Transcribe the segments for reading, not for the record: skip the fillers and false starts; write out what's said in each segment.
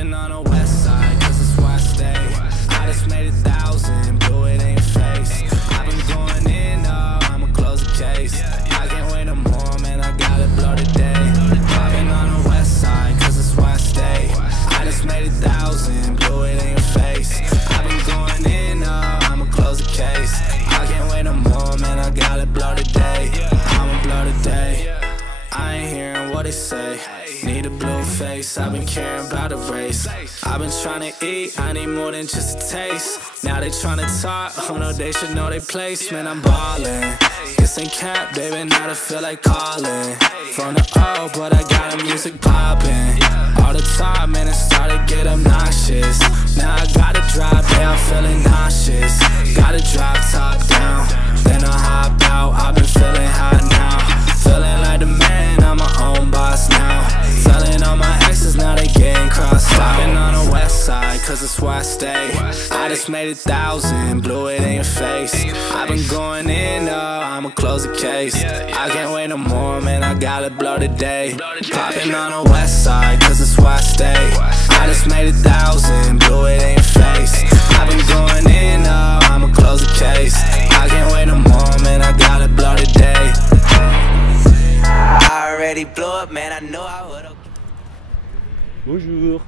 Popping on the west side, cause it's where I stay. I just made 1,000, blew it in your face. I've been going in, I'ma close the case. I can't wait no more, man, I gotta blow the day. Popping on the west side, cause it's where I stay. I just made 1,000, blew it in your face. I've been going in, I'ma close the case. I can't wait no more, man, I gotta blow the day. I'ma blow the day. I ain't hearing what they say. Need a blue face, I've been caring about the race. I've been trying to eat, I need more than just a taste. Now they trying to talk, oh no, they should know their place. Man, I'm ballin', this ain't cap, baby, now I feel like calling. From the O, but I got the music poppin'. All the time, man, it started get obnoxious. Now I gotta drive, yeah, I'm feeling nauseous. Gotta drive top down, then I hop out. I've been feeling hot now. Feeling like the man, I'm my own boss now. Telling all my exes, now they getting crossed out. Popping on the west side, cause it's where I stay. I just made 1,000, blew it in your face. I've been going in, I'ma close the case. I can't wait no more, man, I gotta blow the day. Popping on the west side, cause it's where I stay. I just made 1,000, blew it in your face. I've been going in, I'ma close the case. I can't wait no more, man, I gotta blow the day. I already blew up, man, I know I would've. Bonjour.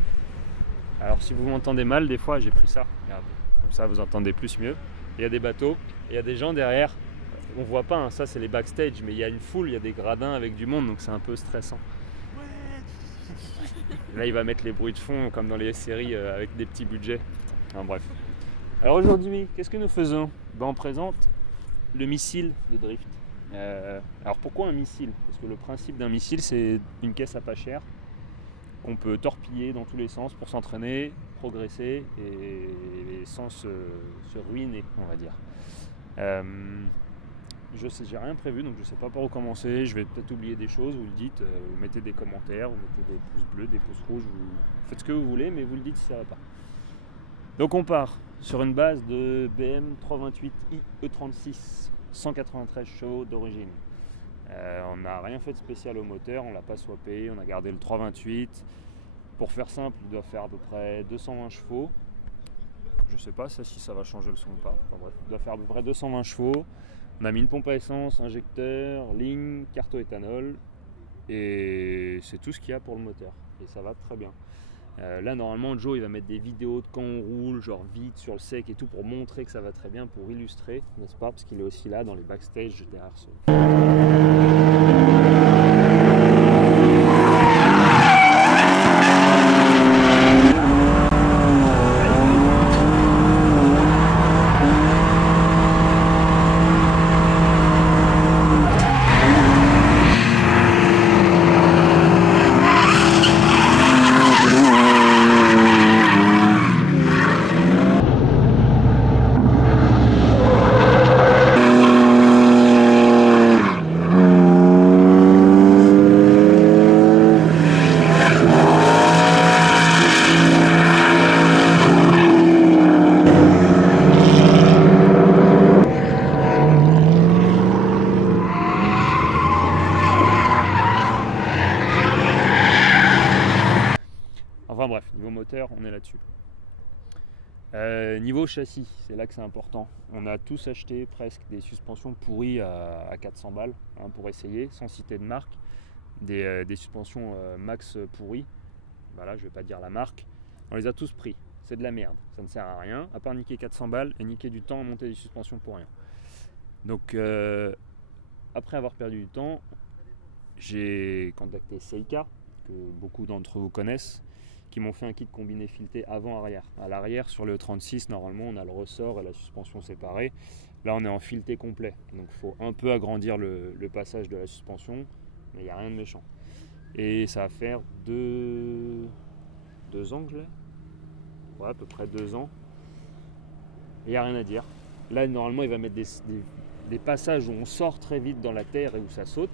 Alors si vous m'entendez mal, des fois j'ai pris ça, regardez, comme ça vous entendez plus mieux. Il y a des bateaux, il y a des gens derrière, on voit pas, hein, ça c'est les backstage, mais il y a une foule, il y a des gradins avec du monde, donc c'est un peu stressant. Là il va mettre les bruits de fond comme dans les séries avec des petits budgets. Enfin, bref. Alors aujourd'hui, qu'est-ce que nous faisons? On présente le missile de drift. Alors pourquoi un missile? Parce que le principe d'un missile, c'est une caisse à pas cher qu'on peut torpiller dans tous les sens pour s'entraîner, progresser et sans se ruiner, on va dire. Je sais, j'ai rien prévu, donc je sais pas par où commencer. Je vais peut-être oublier des choses, vous le dites, vous mettez des commentaires, vous mettez des pouces bleus, des pouces rouges, vous faites ce que vous voulez, mais vous le dites si ça va pas. Donc on part sur une base de BM 328i E36, 193 chevaux d'origine. On n'a rien fait de spécial au moteur, on l'a pas swappé, on a gardé le 328. Pour faire simple, il doit faire à peu près 220 chevaux. Je sais pas si ça va changer le son ou pas. Enfin, bref, il doit faire à peu près 220 chevaux. On a mis une pompe à essence, injecteur, ligne, carte éthanol. Et c'est tout ce qu'il y a pour le moteur. Et ça va très bien. Là normalement Joe il va mettre des vidéos de quand on roule, genre vite sur le sec et tout pour montrer que ça va très bien, pour illustrer, n'est-ce pas, parce qu'il est aussi là dans les backstage derrière ce... Enfin bref, niveau moteur, on est là-dessus. Niveau châssis, c'est là que c'est important. On a tous acheté presque des suspensions pourries à 400 balles hein, pour essayer, sans citer de marque. Des suspensions max pourries. Voilà, je vais pas dire la marque. On les a tous pris. C'est de la merde. Ça ne sert à rien, à part niquer 400 balles et niquer du temps à monter des suspensions pour rien. Donc, après avoir perdu du temps, j'ai contacté Seika, que beaucoup d'entre vous connaissent, qui m'ont fait un kit combiné fileté avant-arrière. À l'arrière, sur le 36, normalement, on a le ressort et la suspension séparée. Là, on est en fileté complet. Donc, il faut un peu agrandir le passage de la suspension, mais il n'y a rien de méchant. Et ça va faire deux ans que je l'ai. Ouais, à peu près 2 ans. Et il n'y a rien à dire. Là, normalement, il va mettre des passages où on sort très vite dans la terre et où ça saute.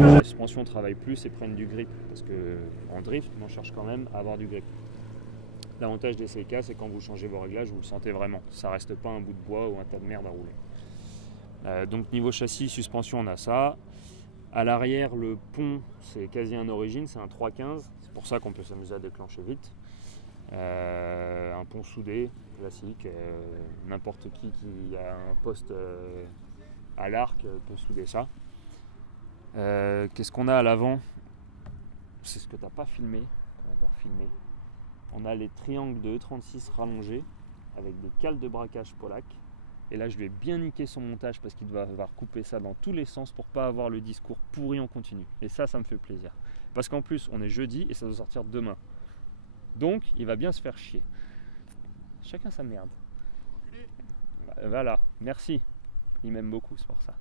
La suspension travaille plus et prennent du grip. parce qu'en drift, on cherche quand même à avoir du grip. L'avantage des CK, c'est quand vous changez vos réglages, vous le sentez vraiment. Ça reste pas un bout de bois ou un tas de merde à rouler. Donc niveau châssis, suspension, on a ça. À l'arrière, le pont, c'est quasi un origine, c'est un 315. C'est pour ça qu'on peut s'amuser à déclencher vite. Un pont soudé, classique. N'importe qui a un poste à l'arc peut souder ça. Qu'est-ce qu'on a à l'avant? C'est ce que tu n'as pas filmé. On va devoir filmer. On a les triangles de E36 rallongés avec des cales de braquage Polac. Et là, je vais bien niquer son montage parce qu'il va recouper ça dans tous les sens pour pas avoir le discours pourri en continu. Et ça me fait plaisir. Parce qu'en plus, on est jeudi et ça doit sortir demain. Donc, il va bien se faire chier. Chacun sa merde. Voilà, merci. Il m'aime beaucoup, c'est pour ça.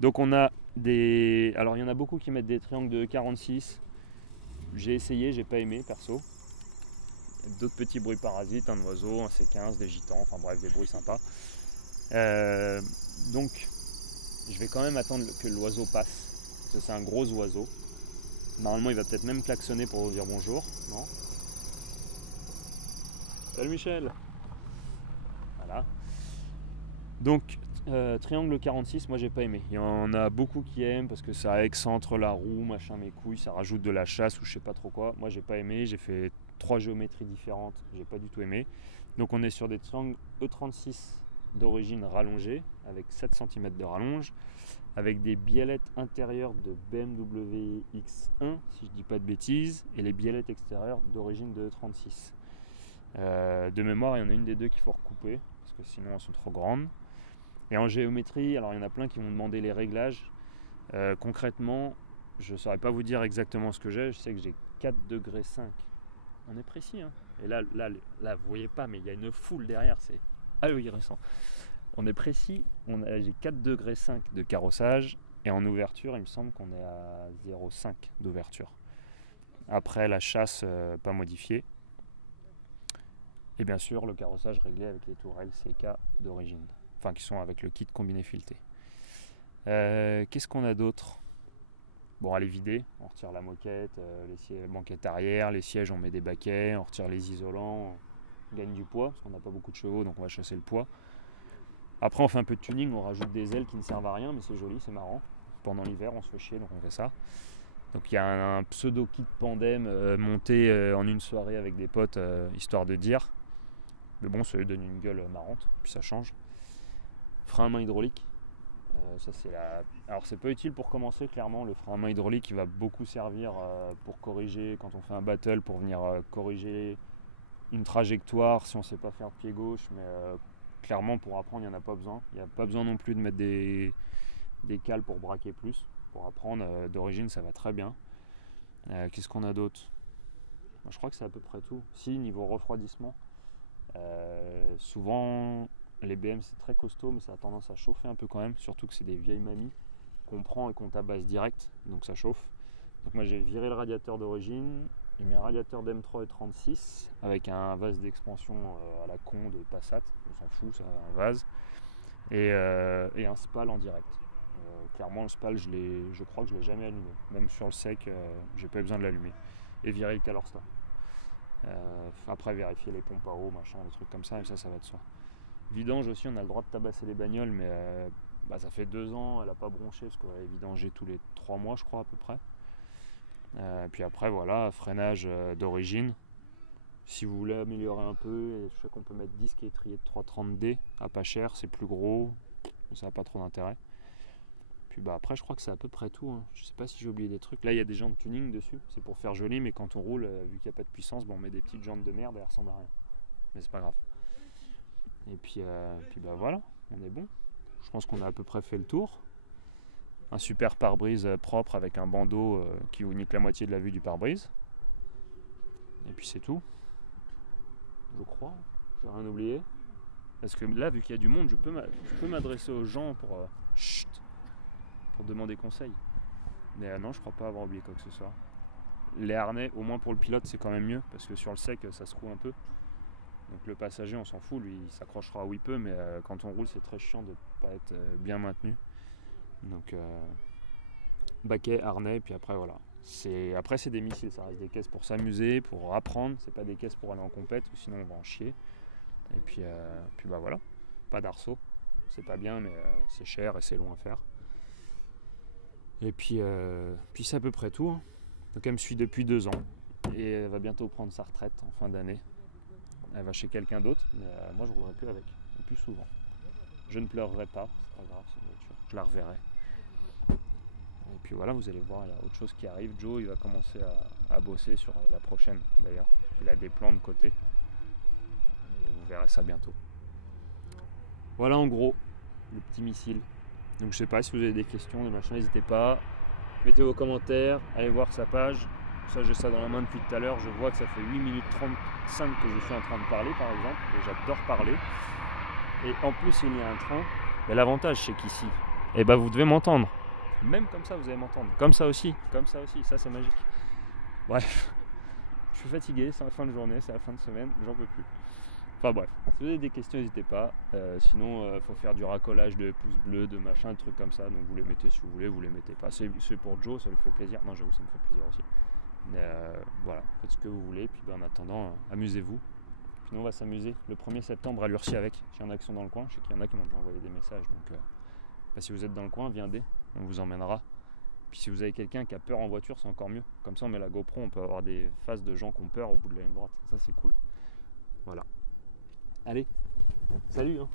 Donc, on a des... Alors, il y en a beaucoup qui mettent des triangles de 46. J'ai essayé, j'ai pas aimé, perso. D'autres petits bruits parasites, un oiseau, un C15, des gitans, enfin bref, des bruits sympas. Donc, je vais quand même attendre que l'oiseau passe. Parce que c'est un gros oiseau. Normalement, il va peut-être même klaxonner pour vous dire bonjour. Non ? Salut Michel. Voilà. Donc, triangle 46, moi j'ai pas aimé. Il y en a beaucoup qui aiment parce que ça excentre la roue, machin, mes couilles, ça rajoute de la chasse ou je sais pas trop quoi. Moi j'ai pas aimé, j'ai fait 3 géométries différentes, j'ai pas du tout aimé. Donc on est sur des triangles E36 d'origine rallongée avec 7 cm de rallonge, avec des biellettes intérieures de BMW X1 si je dis pas de bêtises, et les biellettes extérieures d'origine de E36. De mémoire, il y en a une des deux qu'il faut recouper parce que sinon elles sont trop grandes. Et en géométrie, alors il y en a plein qui m'ont demandé les réglages. Concrètement, je ne saurais pas vous dire exactement ce que j'ai. Je sais que j'ai 4,5 degrés. On est précis, hein. Et là, vous voyez pas, mais il y a une foule derrière, c'est ahurissant. On est précis, j'ai 4,5 degrés de carrossage. Et en ouverture, il me semble qu'on est à 0,5 d'ouverture. Après, la chasse pas modifiée. Et bien sûr, le carrossage réglé avec les tourelles CK d'origine. Enfin, qui sont avec le kit combiné fileté. Qu'est-ce qu'on a d'autre? Bon, à les vider, on retire la moquette, les banquettes arrière, les sièges, on met des baquets, on retire les isolants, on gagne du poids, parce qu'on n'a pas beaucoup de chevaux, donc on va chasser le poids. Après, on fait un peu de tuning, on rajoute des ailes qui ne servent à rien, mais c'est joli, c'est marrant. Pendant l'hiver, on se fait chier, donc on fait ça. Donc il y a un pseudo kit Pandem monté en une soirée avec des potes, histoire de dire. Mais bon, ça lui donne une gueule marrante, puis ça change. Frein à main hydraulique. Ça c'est Alors c'est pas utile pour commencer, clairement. Le frein à main hydraulique il va beaucoup servir pour corriger quand on fait un battle, pour venir corriger une trajectoire si on sait pas faire pied gauche, mais clairement pour apprendre il n'y en a pas besoin. Il n'y a pas besoin non plus de mettre des cales pour braquer plus. Pour apprendre d'origine ça va très bien. Qu'est-ce qu'on a d'autre? Je crois que c'est à peu près tout. Si, niveau refroidissement, souvent les BM c'est très costaud mais ça a tendance à chauffer un peu quand même, surtout que c'est des vieilles mamies qu'on prend et qu'on tabasse direct, donc ça chauffe. Donc moi j'ai viré le radiateur d'origine, j'ai mis un radiateur d'M3 et 36 avec un vase d'expansion à la con de Passat, on s'en fout, c'est un vase, et un spal en direct. Clairement le spal je crois que je l'ai jamais allumé, même sur le sec j'ai pas eu besoin de l'allumer, et virer le Calorstar. Après vérifier les pompes à eau, machin, des trucs comme ça, et ça va de soi. Vidange aussi, on a le droit de tabasser les bagnoles, mais ça fait 2 ans, elle n'a pas bronché parce qu'on va les vidanger tous les 3 mois je crois à peu près. Puis après voilà, freinage d'origine. Si vous voulez améliorer un peu, je sais qu'on peut mettre disque et étrier de 330D à pas cher, c'est plus gros, ça n'a pas trop d'intérêt. Puis après je crois que c'est à peu près tout, hein. Je sais pas si j'ai oublié des trucs. Là il y a des jantes tuning dessus, c'est pour faire joli, mais quand on roule, vu qu'il n'y a pas de puissance, on met des petites jantes de merde et elles ressemblent à rien. Mais c'est pas grave. Et puis voilà, on est bon. Je pense qu'on a à peu près fait le tour. Un super pare-brise propre avec un bandeau qui vous nique la moitié de la vue du pare-brise. Et puis c'est tout. Je crois. J'ai rien oublié. Parce que là, vu qu'il y a du monde, je peux m'adresser aux gens pour demander conseil. Mais non, je crois pas avoir oublié quoi que ce soit. Les harnais, au moins pour le pilote, c'est quand même mieux. Parce que sur le sec, ça secoue un peu. Donc le passager on s'en fout, lui il s'accrochera où il peut, mais quand on roule c'est très chiant de ne pas être bien maintenu. Donc baquet, harnais, puis après voilà. Après c'est des missiles, ça reste des caisses pour s'amuser, pour apprendre, c'est pas des caisses pour aller en compète, sinon on va en chier. Et puis bah voilà, pas d'arceau, c'est pas bien mais c'est cher et c'est long à faire. Et puis c'est à peu près tout. Hein. Donc elle me suit depuis 2 ans et elle va bientôt prendre sa retraite en fin d'année. Elle va chez quelqu'un d'autre, mais moi je roulerai plus avec, et plus souvent. Je ne pleurerai pas, c'est pas grave, c'est une voiture, je la reverrai. Et puis voilà, vous allez voir, il y a autre chose qui arrive. Joe, il va commencer à bosser sur la prochaine d'ailleurs. Il a des plans de côté. Et vous verrez ça bientôt. Voilà en gros, le petit missile. Donc je sais pas si vous avez des questions, des machins, n'hésitez pas. Mettez vos commentaires, allez voir sa page. Ça, j'ai ça dans la main depuis tout à l'heure. Je vois que ça fait 8 minutes 35 que je suis en train de parler par exemple. Et j'adore parler. Et en plus, il y a un train. Mais l'avantage, c'est qu'ici, vous devez m'entendre. Même comme ça, vous allez m'entendre. Comme ça aussi, ça c'est magique. Bref, je suis fatigué, c'est la fin de journée, c'est la fin de semaine, j'en peux plus. Enfin bref, si vous avez des questions, n'hésitez pas. Sinon, il faut faire du racolage de pouces bleus, de machin, de trucs comme ça. Donc vous les mettez si vous voulez, vous les mettez pas. C'est pour Joe, ça lui fait plaisir. Non, j'avoue, ça me fait plaisir aussi. Mais voilà, faites ce que vous voulez. Puis en attendant, amusez-vous. Puis nous, on va s'amuser le 1er septembre à Lurcy avec. S'il y en a qui sont dans le coin, je sais qu'il y en a qui m'ont déjà envoyé des messages. Donc si vous êtes dans le coin, viendez, on vous emmènera. Puis si vous avez quelqu'un qui a peur en voiture, c'est encore mieux. Comme ça, on met la GoPro, on peut avoir des faces de gens qui ont peur au bout de la ligne droite. Ça, c'est cool. Voilà. Allez, salut hein.